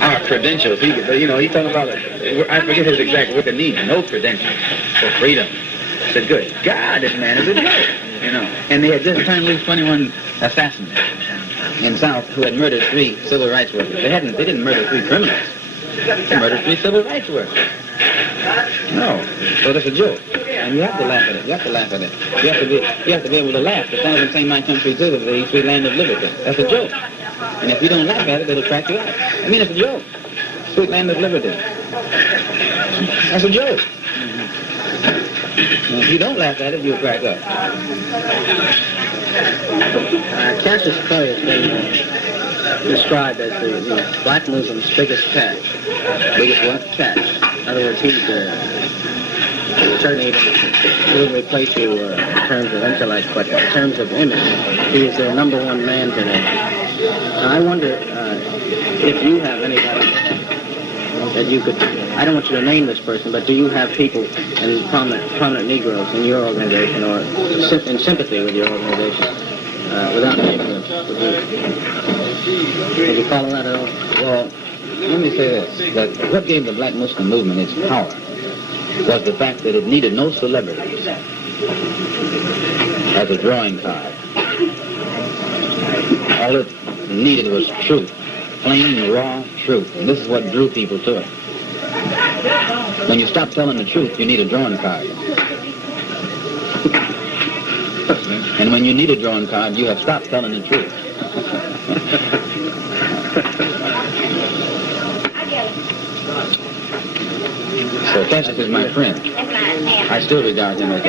our credentials. He talking about, I forget his exact word, need no credentials for freedom. I said, good God, this man is a joke, And they had just turned loose 21 assassins in South who had murdered 3 civil rights workers. They didn't murder 3 criminals. They murdered 3 civil rights workers. No, so that's a joke. And you have to laugh at it. You have to laugh at it. You have to be able to laugh. The song saying my country is the sweet land of liberty. That's a joke. And if you don't laugh at it, it'll crack you up. I mean, it's a joke. Sweet land of liberty. That's a joke. And if you don't laugh at it, you'll crack up. Cassius Clay has been described as the black Muslim's biggest catch. Biggest what? Catch. In other words, he's certainly wouldn't replace you in terms of intellect, but in terms of image, he is their #1 man today. I wonder if you have anybody that you could, I don't want you to name this person, but do you have people and prominent Negroes in your organization or in sympathy with your organization? Without naming them, would you follow that at all? Well, let me say this, that what gave the black Muslim movement its power was the fact that it needed no celebrities as a drawing card. All it needed was truth, plain, raw truth, and this is what drew people to it. When you stop telling the truth, you need a drawing card. And when you need a drawing card, you have stopped telling the truth. So Cassius is my friend. I still regard him as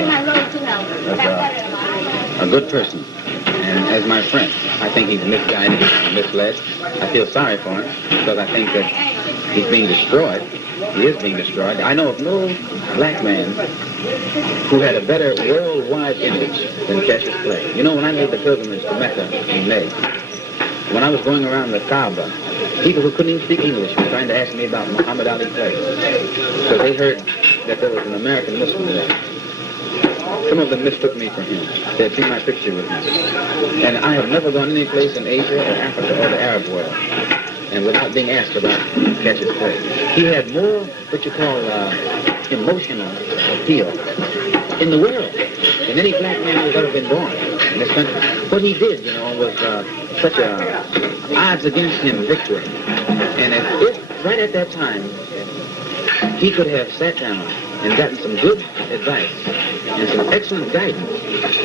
a good person. And as my friend, I think he's misguided, misled. I feel sorry for him because I think that he's being destroyed. He is being destroyed. I know of no black man who had a better worldwide image than Cassius Clay. When I made the pilgrimage to Mecca in May, when I was going around the Kaaba, people who couldn't even speak English were trying to ask me about Muhammad Ali Clay. So they heard that there was an American Muslim there. Some of them mistook me for him. They had seen my picture with him. And I have never gone any place in Asia or Africa or the Arab world and without being asked about Cassius Clay. He had more what you call emotional appeal in the world than any black man who's ever been born in this country. What he did, was such a odds against him victory. And if right at that time he could have sat down and gotten some good advice and some excellent guidance,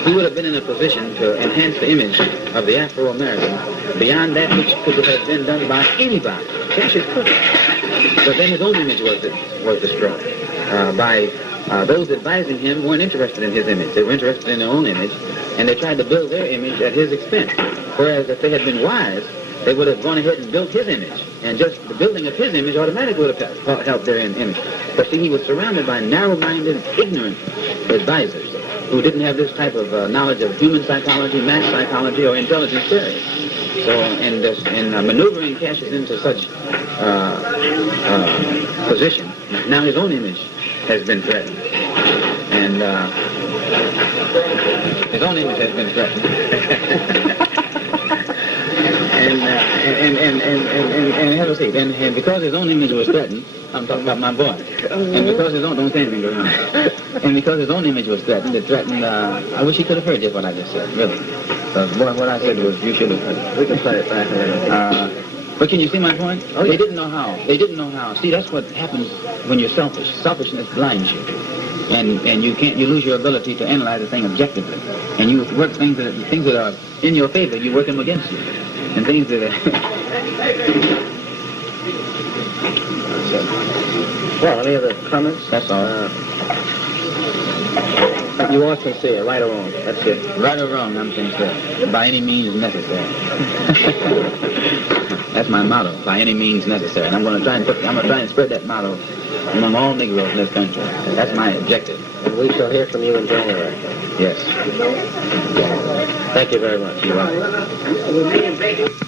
he would have been in a position to enhance the image of the Afro-American beyond that which could have been done by anybody. Cassius couldn't. But then his own image was destroyed by those advising him weren't interested in his image. They were interested in their own image, and they tried to build their image at his expense. Whereas if they had been wise, they would have gone ahead and built his image. And just the building of his image automatically would have helped their image. But see, he was surrounded by narrow-minded, ignorant advisors who didn't have this type of knowledge of human psychology, mass psychology, or intelligence theory. So in maneuvering Cassius into such position, now his own image has been threatened. And his own image has been threatened. And have a seat. And because his own image was threatened, I'm talking about my boy. And because his own, don't say anything, and because his own image was threatened, it threatened, I wish he could have heard just what I just said, really. Because what I said was, you should have heard it. We can play it back a little. But can you see my point? Oh, they didn't know how. They didn't know how. See, that's what happens when you're selfish. Selfishness blinds you. And you lose your ability to analyze a thing objectively. And you work things that are in your favor, you work them against you. And things that are... Well, any other comments? That's all. You are sincere, right or wrong? That's it. Right or wrong, I'm sincere. By any means necessary. That's my motto. By any means necessary. And I'm going to try and spread that motto among all Negroes in this country. That's my objective. And we shall hear from you in January. Yes. Thank you very much. You're welcome.